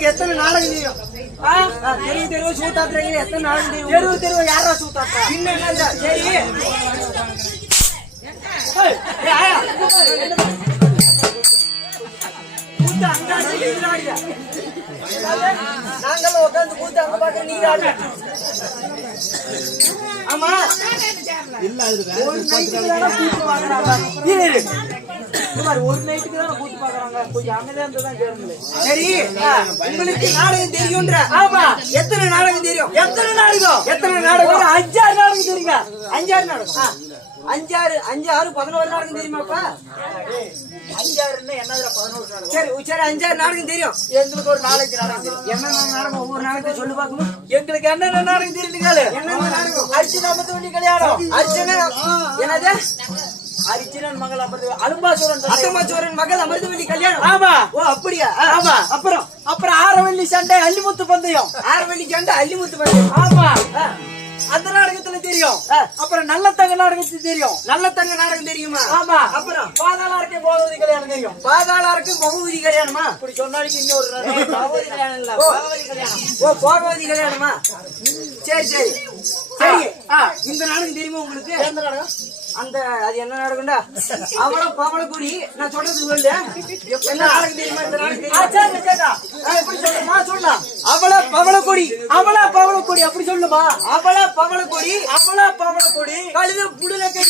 உங்களுக்கு எத்தனை நாடகம் தெரியும்? தெருவு தெருவு சூத்தாத்துறீங்க எத்தனை நாடகம் தெரியும் தெருவு தெருவு யாரா சூத்தாத்தா இன்னும் என்ன சரி. நாங்களும் உட்காந்து கூத்து அங்க பாக்க நீங்க ஆமா. ஒரு நைட்டுக்கு ஒரு நைட்டுக்கு தானே கூத்து பார்க்கறாங்க. கொஞ்சம் அமைதியா இருந்தா தான் கேளுங்களேன். சரி உங்களுக்கு நாடகம் தெரியும்ன்ற. ஆமா. எத்தனை நாடகம் தெரியும்? எத்தனை நாடகம்? எத்தனை ஒரு நாடகம் அஞ்சாறு நாடகம் தெரியுங்க. அஞ்சாறு நாடகம். அஞ்சாறு அஞ்சு ஆறு பதினோரு நாடகம் தெரியுமாப்பா அஞ்சாறுன்னா என்னதுல பதினோரு நாடகம்? சரி சரி அஞ்சாறு நாடகம் தெரியும். எங்களுக்கு ஒரு நாளைக்கு நாடகம் தெரியும். என்னென்ன நாடகம்? ஒவ்வொரு நாடகத்தையும் சொல்லி பார்க்கணும். எங்களுக்கு என்னென்ன நாடகம் தெரியுங்களே என்னென்ன நாடகம்? அர்ச்சனா மத்தவண்டி கல்யாணம். அர்ச்சனை என்னது? அரிச்சனன் மகள் அமர்ந்து அலும்பாசுரன். அத்தமாச்சோரன் மகள் அமிர்தவல்லி கல்யாணம். ஆமா. ஓ அப்படியா? ஆமா. அப்புறம் அப்புறம் ஆரவள்ளி சண்டை அள்ளிமுத்து பந்தயம். ஆரவல்லி கண்டு அள்ளிமுத்து பையன் ஆமா. அந்த நாடகத்துல தெரியும். அப்புறம் நல்ல தங்க நாடகத்துல தெரியும். நல்ல தங்க நாடகம் தெரியுமா? ஆமா. அப்புறம்? பாதாள போவது கல்யாணம் தெரியும். பாதாளாருக்கு பகுவதி கல்யாணமா? இப்படி சொன்னாலும் இன்னொரு. பகவதி கல்யாணம் இல்ல. பகவதி கல்யாணம். ஓ போகவதி கல்யாணமா? சரி சரி. சரி. இந்த நாடகம் தெரியுமா உங்களுக்கு? எந்த நாடகம்? அந்த அது என்ன நாடகம்டா அவள பவளக்குடி நான் சொல்றது சொல்லு என்ன நாடகம் தெரியுமா இந்த ஆ, தெரியுமா சொல்லலாம் அவள பவளக்குடி அவளா பவளக்கொடி அப்படி சொல்லுமா? அவள பவளக்குடி அவளா பவளக்கொடி கழுத புடுல கையா